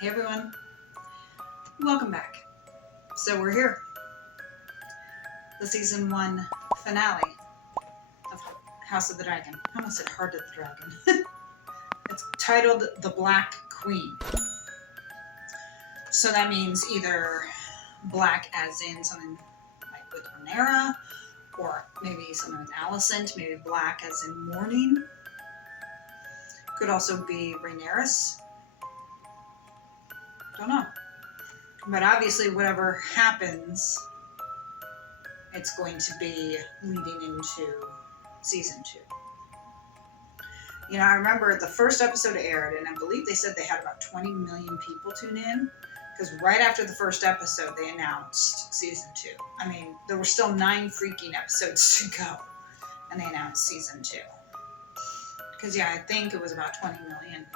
Hey everyone, welcome back. So we're here. The season 1 finale of House of the Dragon. I almost said Heart of the Dragon. It's titled The Black Queen. So that means either black as in something like with Rhaenyra, or maybe something with Alicent, maybe black as in mourning. Could also be Rhaenyra's. Don't know. But obviously whatever happens, it's going to be leading into season 2. You know, I remember the first episode aired, and I believe they said they had about 20 million people tune in, because right after the first episode, they announced season 2. I mean, there were still 9 freaking episodes to go, and they announced season 2. Because, yeah, I think it was about 20 million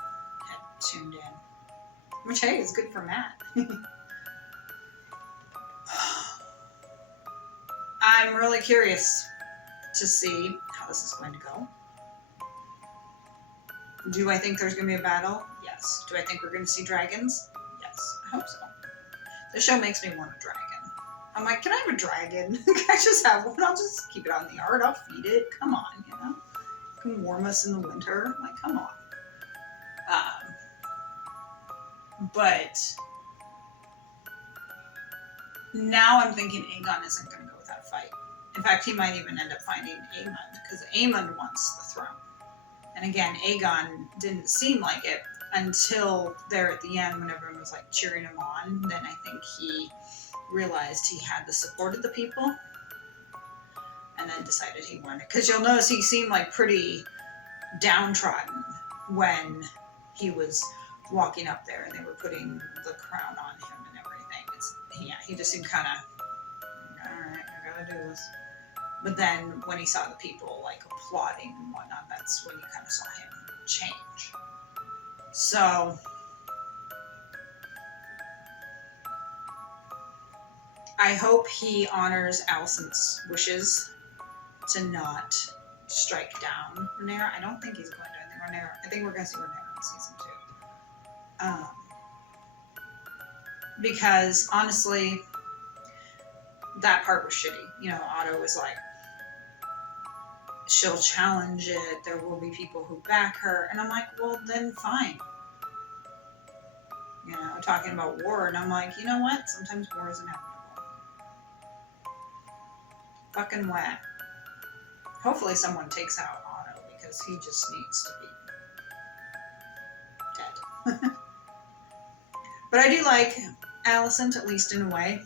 had tuned in. Which, hey, is good for Matt. I'm really curious to see how this is going to go. Do I think there's going to be a battle? Yes. Do I think we're going to see dragons? Yes. I hope so. The show makes me want a dragon. I'm like, can I have a dragon? Can I just have one? I'll just keep it on the yard. I'll feed it. Come on, you know? It can warm us in the winter. Like, come on. But now I'm thinking Aegon isn't going to go without a fight. In fact, he might even end up finding Aemond, because Aemond wants the throne. And again, Aegon didn't seem like it until there at the end when everyone was like cheering him on. Then I think he realized he had the support of the people and then decided he wanted it. Because you'll notice he seemed like pretty downtrodden when he was walking up there and they were putting the crown on him and everything. He just seemed kind of, all right, I gotta do this. But then when he saw the people like applauding and whatnot, that's when you kind of saw him change. So I hope he honors Alicent's wishes to not strike down Rhaenyra. I don't think he's going to. I think we're going to see Rhaenyra in season 2. Because honestly, that part was shitty. You know, Otto was like, she'll challenge it, there will be people who back her, and I'm like, well then fine. You know, talking about war, and I'm like, you know what, sometimes war is inevitable. Fucking wet. Hopefully someone takes out Otto, because he just needs to be dead. But I do like Alicent, at least in a way,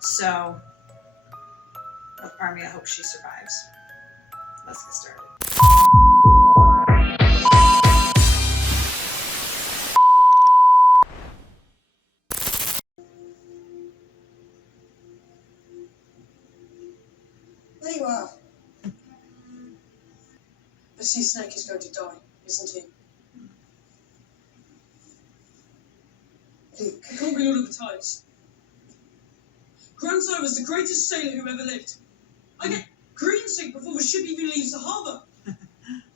so part of me, I hope she survives. Let's get started. There you are. The sea snake is going to die, isn't he? Luke. You can't bring all of the tides. Grandsire was the greatest sailor who ever lived. I get green sick before the ship even leaves the harbour.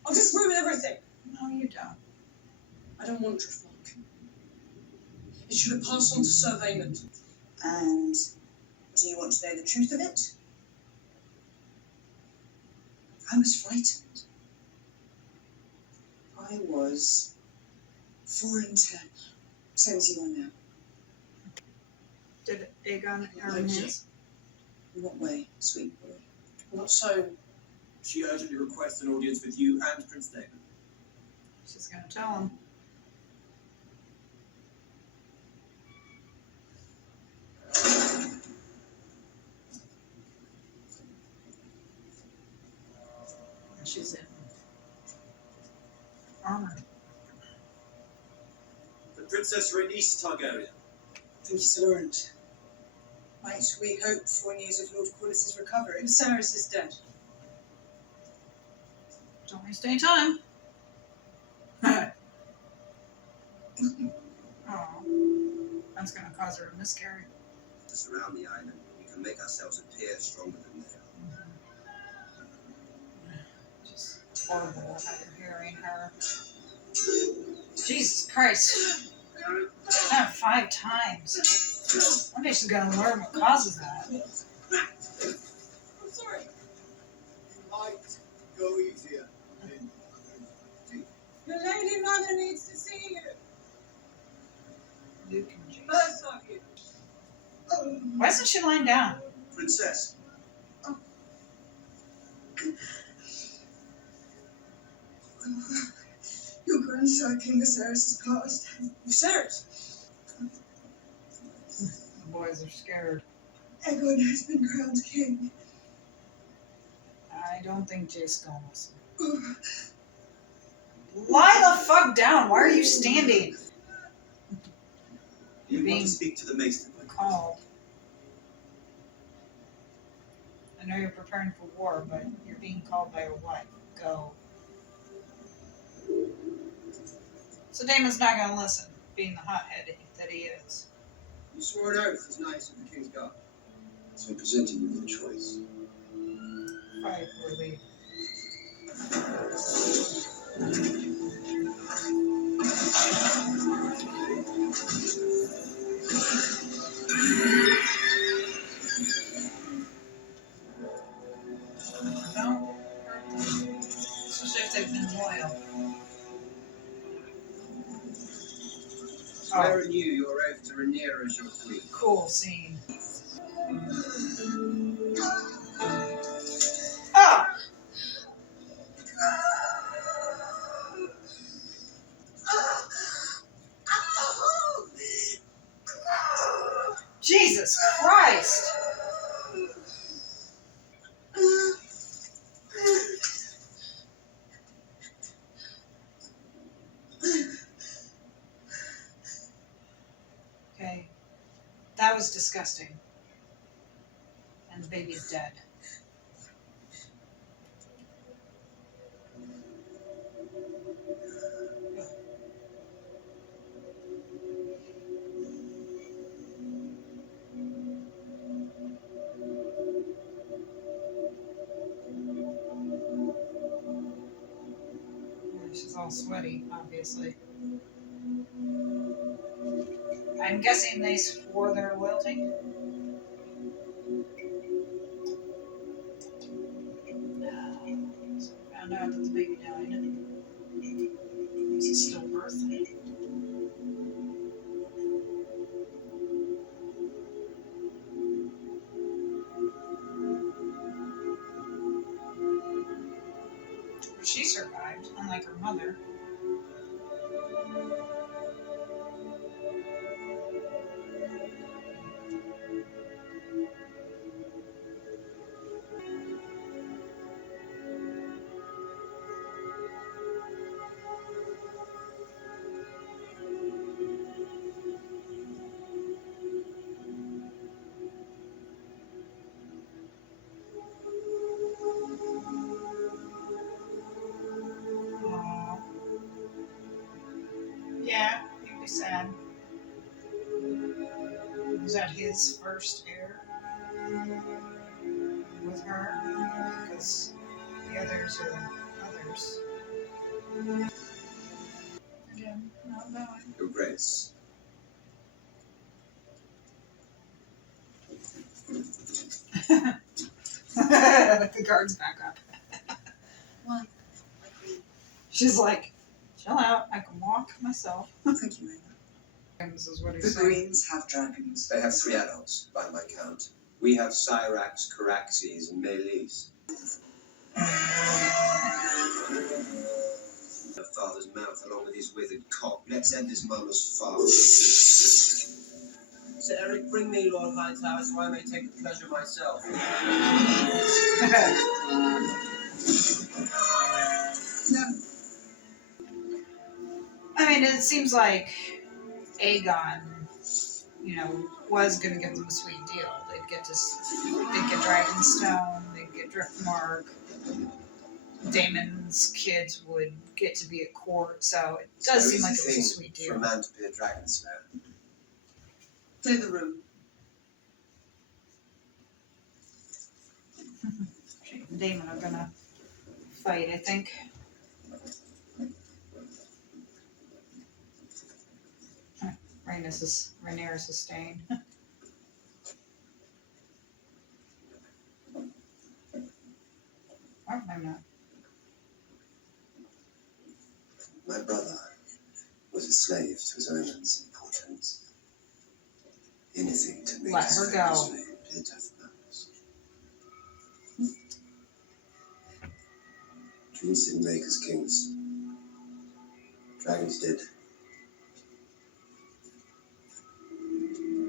I'll just ruin everything. No, you don't. I don't want Driftmark. It should have passed on to Sir Vaynant. And do you want to know the truth of it? I was frightened. I was 4 and 10. Same as you are now. Did Aegon earn his? In what way, sweet boy? Not so. She urgently requests an audience with you and Prince David. She's going to tell him. And she's in armor. The Princess Rhaenys Targaryen. I think you still aren't. Might we hope for news of Lord Corlys's recovery? Viserys is dead. Don't waste any time. Oh, that's going to cause her to miscarry. To surround the island, we can make ourselves appear stronger than they are. Just horrible how you're hearing her. Jesus Christ. Not 5 times. One day she's gonna learn what causes that. I'm sorry. Might go easier. The Lady Mother needs to see you. Luke and Jason. First of you. Why isn't she lying down? Princess, Your grandson, King Viserys, has passed. Viserys. The boys are scared. Aegon has been crowned king. I don't think Jace's gonna listen. Lie the fuck down. Why are you standing? you Being- want to speak to the maester? Called. I know you're preparing for war, but you're being called by your wife. Go. So Damon's not gonna listen, being the hothead that he is. You swore an oath as Knights of the King's Guard. So presenting you with a choice. Fight or leave. Don't hurt them. Especially if they've been loyal. Swear anew your oath to Rhaenyra as your queen. Cool scene. Oh! Jesus Christ! Okay. That was disgusting. And the baby's dead. Yeah, she's all sweaty, obviously. I'm guessing they swore their loyalty. So found out that the baby died. Is it still birthing? She survived, unlike her mother. Aww. Yeah, he'd be sad. Was that his first heir with her? Because the others are others. Again, not knowing. Your Grace. The guard's back up. Why? She's like, chill out, I can walk myself. Thank you, Aegon. This is what The he's saying. Greens have dragons. They have 3 adults, by my count. We have Cyrax, Caraxes, and Melis. Her father's mouth along with his withered cock. Let's end this mama's fast. Sir Eric, bring me Lord Hightower so I may take the pleasure myself. No. I mean, it seems like Aegon, you know, was going to give them a sweet deal. They'd get Dragonstone, they'd get Driftmark. Damon's kids would get to be at court, so it does seem like it was a sweet For a deal. man to be a dragon slayer. Clear the room. Jake and Damon are gonna fight, I think. Right Rhaenyra sustain. Oh, I'm not. My brother was a slave to his omens and portents. Anything to make Let his her famous go. name did have purpose. Dreams didn't make us kings. Dragons did.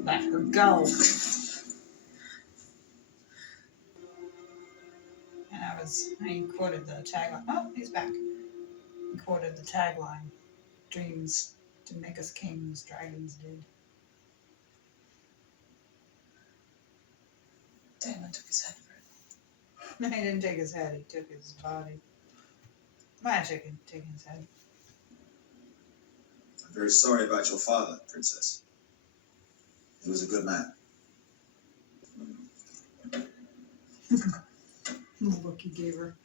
Let her go. And he quoted the tagline. Oh, he's back. He quoted the tagline. Dreams didn't make us kings, dragons did. Damon took his head for it. No, he didn't take his head, he took his body. Magic and taking his head. I'm very sorry about your father, Princess. He was a good man. The look he gave her.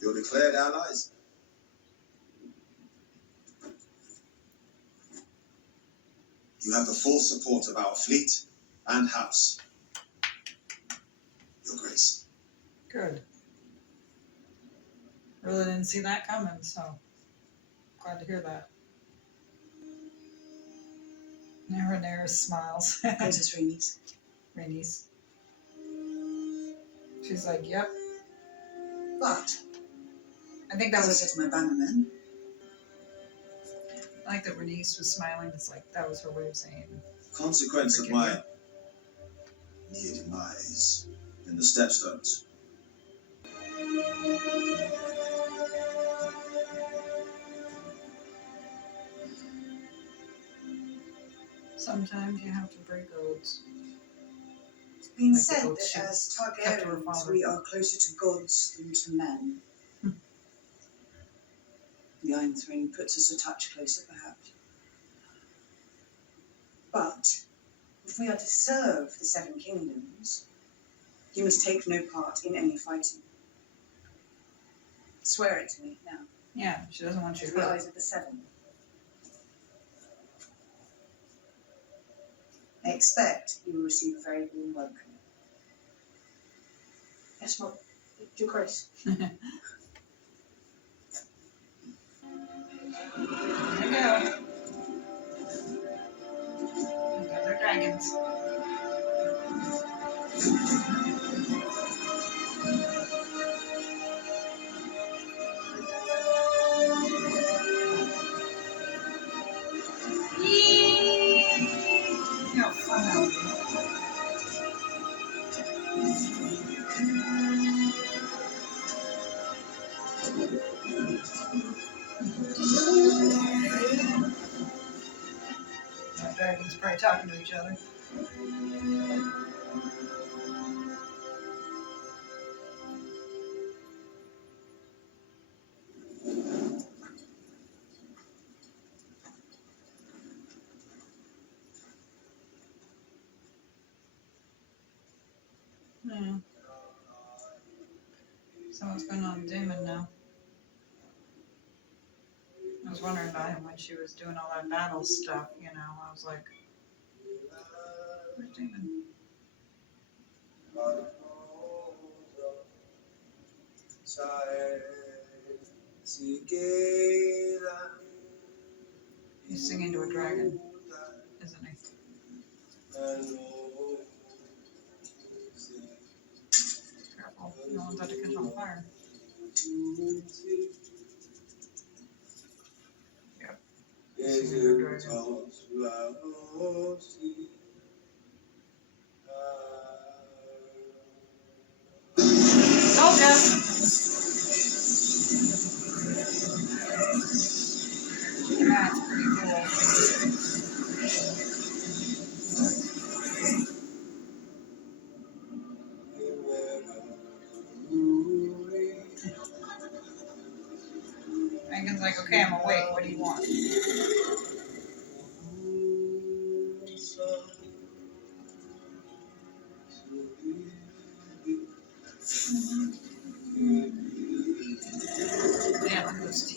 You're declared allies. You have the full support of our fleet and house. Your Grace. Good. Really didn't see that coming, so glad to hear that. Rhaenyra smiles. Princess Rhaenys. Rhaenys. She's like, yep. But, I think that as I was, said to my bannermen, I like that Rhaenys was smiling. It's like, that was her way of saying, Consequence of my near demise in the Stepstones. sometimes you have to break oaths. it's been Like the said oath she that as kept to her Targaryens father. we are closer to gods than to men. Hmm. The Iron Throne puts us a touch closer, perhaps. But if we are to serve the Seven Kingdoms, you must take no part in any fighting. Swear it to me now. Yeah, she doesn't want you To to the hurt. eyes of the Seven. I expect you will receive a very warm welcome. Yes, Mom. Your Grace. There you go. They're dragons. You know, fun that would be. The dragons probably talking to each other. Yeah. So what's going on with Damon now? I was wondering about him when she was doing all that battle stuff, you know. I was like, where's Damon? He's singing to a dragon, isn't he? Careful, you don't want that to catch on fire. Yep. He's singing to a dragon. Told ya! That's pretty cool. Megan's like, okay, I'm awake. What do you want? Damn, look at those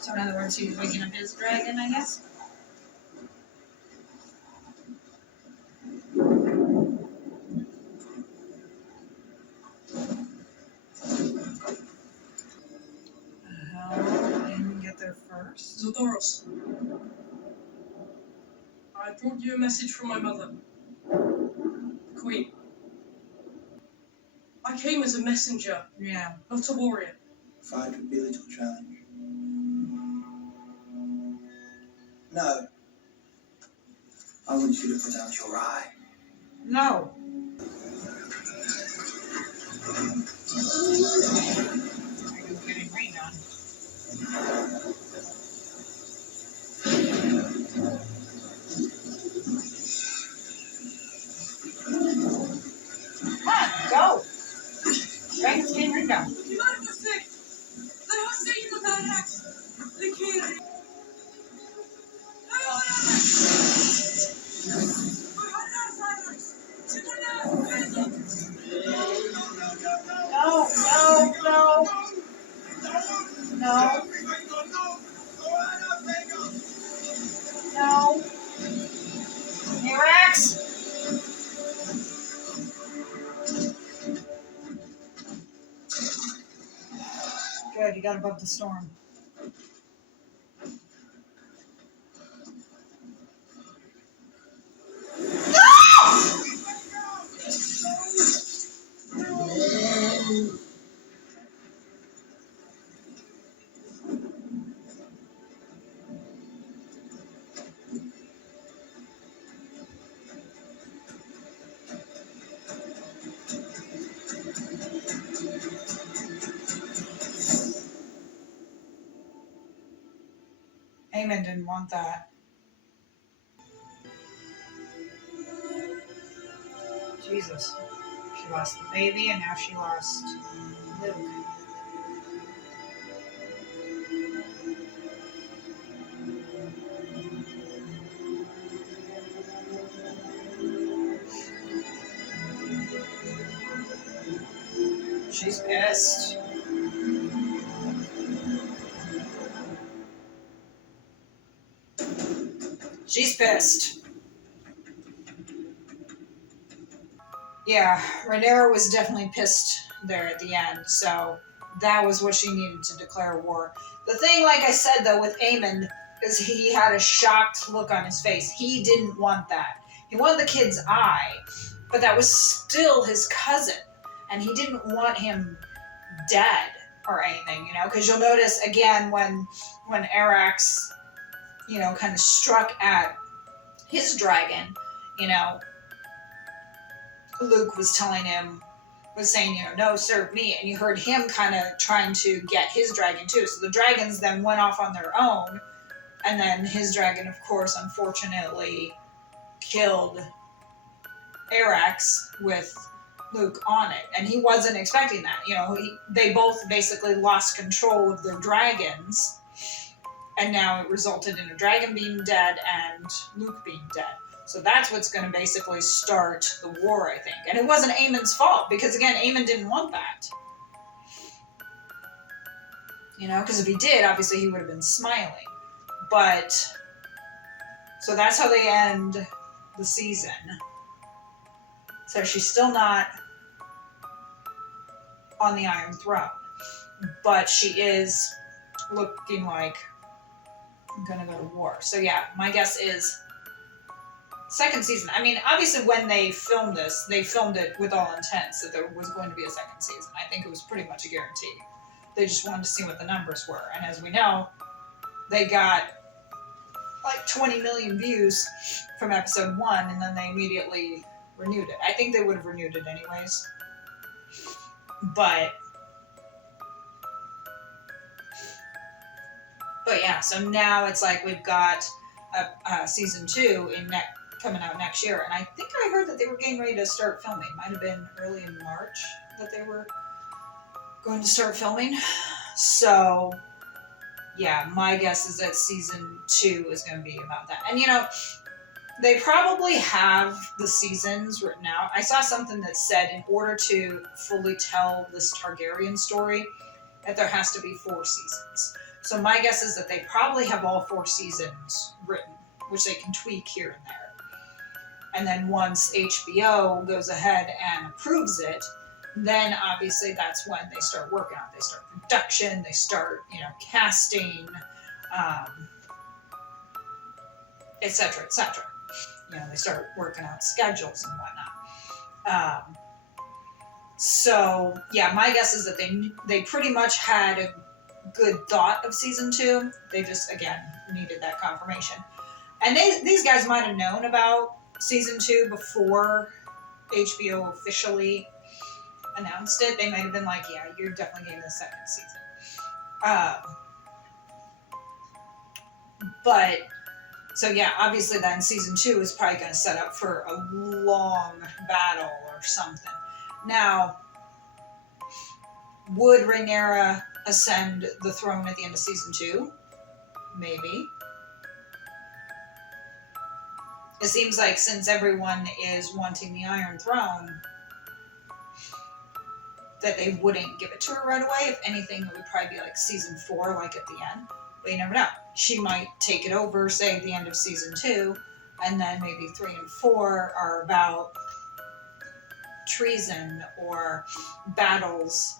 So in other words, he's waking up his dragon, I guess. How did we get there first? Zodoros, I brought you a message from my mother, the Queen. I came as a messenger, Yeah. not a warrior. Fight would be a little challenge. No. I want you to put out your eye. No. I'm getting rained on. Come on, go. Dragon's getting rained on. No, no, no. No, no. Mirax? Good, you got above the storm. Aemon didn't want that. Jesus. She lost the baby and now she lost Luke. She's pissed. She's pissed. Yeah, Rhaenyra was definitely pissed there at the end, so that was what she needed to declare war. The thing, like I said, though, with Aemon, is he had a shocked look on his face. He didn't want that. He wanted the kid's eye, but that was still his cousin, and he didn't want him dead or anything, you know, because you'll notice, again, when Arax, you know, kind of struck at his dragon, you know, Luke was saying, you know, no, serve me. And you heard him kind of trying to get his dragon too. So the dragons then went off on their own. And then his dragon, of course, unfortunately killed Arax with Luke on it. And he wasn't expecting that. You know, they both basically lost control of their dragons. And now it resulted in a dragon being dead and Luke being dead. So that's what's going to basically start the war, I think. And it wasn't Aemon's fault, because again, Aemon didn't want that. You know, because if he did, obviously he would have been smiling. But, so that's how they end the season. So she's still not on the Iron Throne. But she is looking like I'm going to go to war. So yeah, my guess is second season. I mean, obviously when they filmed this, they filmed it with all intents that there was going to be a second season. I think it was pretty much a guarantee. They just wanted to see what the numbers were. And as we know, they got like 20 million views from episode 1, and then they immediately renewed it. I think they would have renewed it anyways. But yeah, so now it's like we've got a season 2 coming out next year, and I think I heard that they were getting ready to start filming. Might have been early in March that they were going to start filming. So yeah, my guess is that season 2 is going to be about that. And you know, They probably have the seasons written out. I saw something that said in order to fully tell this Targaryen story, that there has to be 4 seasons. So my guess is that they probably have all 4 seasons written, which they can tweak here and there. And then once HBO goes ahead and approves it, then obviously that's when they start working on it. They start production, they start, casting, et cetera, et cetera. They start working out schedules and whatnot. So yeah, my guess is that they pretty much had a good thought of season 2. They just, again, needed that confirmation. And these guys might have known about season 2 before HBO officially announced it. They might have been like, yeah, you're definitely getting the 2nd season. But, so yeah, obviously then season 2 is probably going to set up for a long battle or something. Now, would Rhaenyra ascend the throne at the end of season 2? Maybe. It seems like since everyone is wanting the Iron Throne, that they wouldn't give it to her right away. If anything, it would probably be like season 4, like at the end. But you never know. She might take it over, say, at the end of season 2, and then maybe 3 and 4 are about treason or battles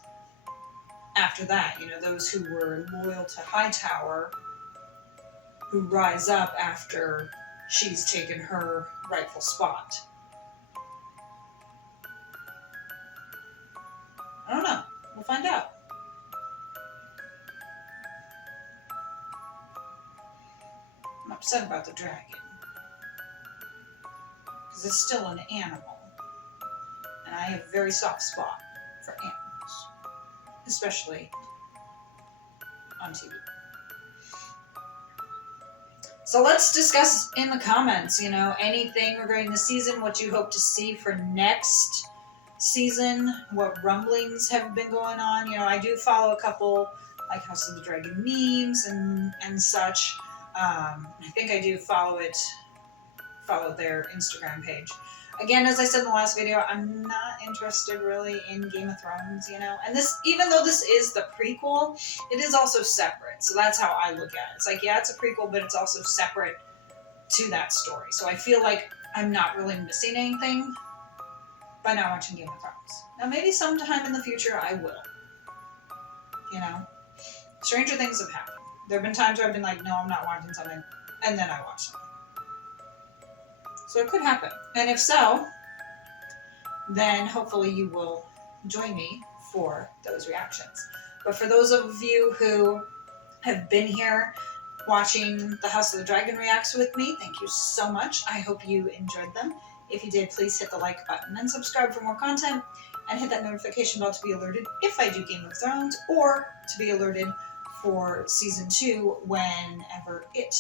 after that. Those who were loyal to Hightower who rise up after she's taken her rightful spot. I don't know. We'll find out. I'm upset about the dragon. Because it's still an animal. And I have a very soft spot for animals. Especially on TV. So let's discuss in the comments, anything regarding the season, what you hope to see for next season, what rumblings have been going on. I do follow a couple like House of the Dragon memes and such. I think I do follow their Instagram page. Again, as I said in the last video, I'm not interested really in Game of Thrones, and this, even though this is the prequel, it is also separate. So that's how I look at it. It's like, yeah, it's a prequel, but it's also separate to that story. So I feel like I'm not really missing anything by not watching Game of Thrones. Now, maybe sometime in the future I will. Stranger things have happened. There have been times where I've been like, no, I'm not watching something, and then I watch something. So it could happen. And if so, then hopefully you will join me for those reactions. But for those of you who have been here watching the House of the Dragon reacts with me, thank you so much. I hope you enjoyed them. If you did, please hit the like button and subscribe for more content, and hit that notification bell to be alerted if I do Game of Thrones, or to be alerted for season 2 whenever it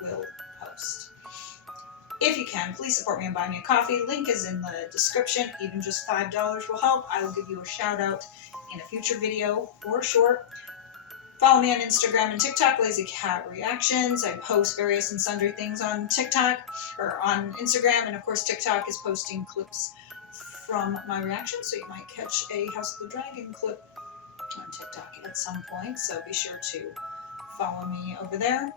will post. If you can, please support me and buy me a coffee. Link is in the description. Even just $5 will help. I will give you a shout out in a future video or short. Follow me on Instagram and TikTok, Lazy Cat Reactions. I post various and sundry things on TikTok, or on Instagram, and of course TikTok is posting clips from my reactions, so you might catch a House of the Dragon clip on TikTok at some point, so be sure to follow me over there.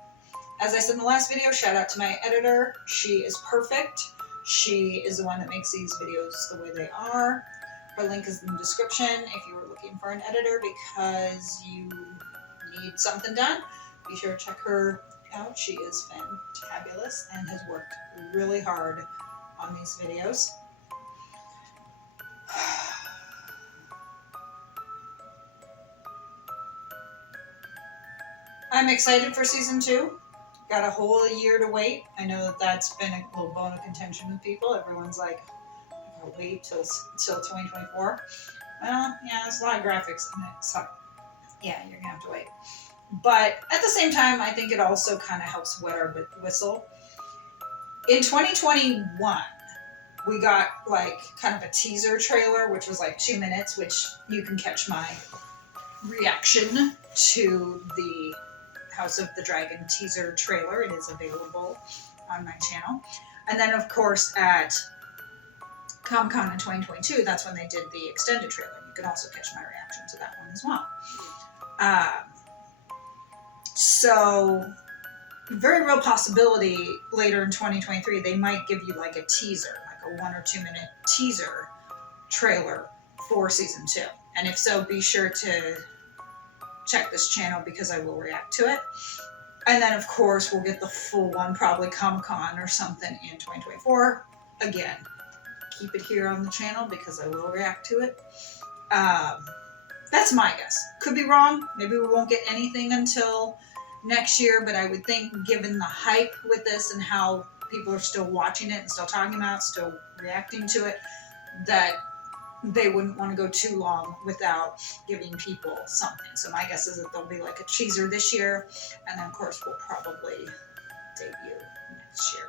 As I said in the last video, shout out to my editor. She is perfect. She is the one that makes these videos the way they are. Her link is in the description if you were looking for an editor because you need something done. Be sure to check her out. She is fantabulous and has worked really hard on these videos. I'm excited for season 2. Got a whole year to wait. I know that that's been a little bone of contention with people. Everyone's like, I'll wait till 2024. Well, yeah, there's a lot of graphics in it, so yeah, you're gonna have to wait. But at the same time, I think it also kind of helps wet our whistle. In 2021, we got like kind of a teaser trailer, which was like 2 minutes, which you can catch my reaction to the House of the Dragon teaser trailer. It is available on my channel. And then, of course, at Comic-Con in 2022, that's when they did the extended trailer. You can also catch my reaction to that one as well. So, very real possibility later in 2023, they might give you like a teaser, like a 1 or 2 minute teaser trailer for season 2. And if so, be sure to check this channel because I will react to it. And then, of course, we'll get the full one, probably Comic-Con or something in 2024. Again, keep it here on the channel because I will react to it. That's my guess. Could be wrong. Maybe we won't get anything until next year, but I would think given the hype with this and how people are still watching it and still talking about it, still reacting to it, that they wouldn't want to go too long without giving people something. So my guess is that there'll be like a teaser this year, and then of course we'll probably debut next year.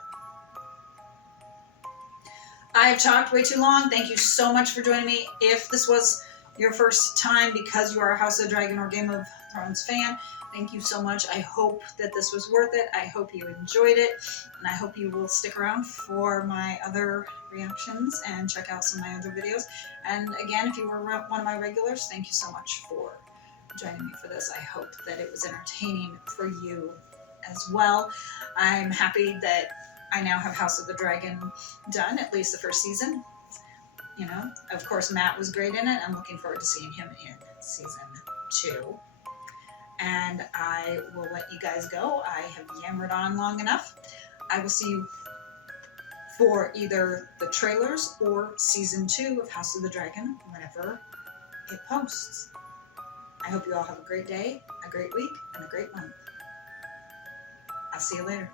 I have talked way too long. Thank you so much for joining me. If this was your first time because you are a House of the Dragon or Game of Thrones fan, thank you so much. I hope that this was worth it. I hope you enjoyed it, and I hope you will stick around for my other reactions and check out some of my other videos. And again, if you were one of my regulars, thank you so much for joining me for this. I hope that it was entertaining for you as well. I'm happy that I now have House of the Dragon done, at least the first season. You know, of course, Matt was great in it. I'm looking forward to seeing him in season 2. And I will let you guys go. I have yammered on long enough. I will see you for either the trailers or season 2 of House of the Dragon whenever it posts. I hope you all have a great day, a great week, and a great month. I'll see you later.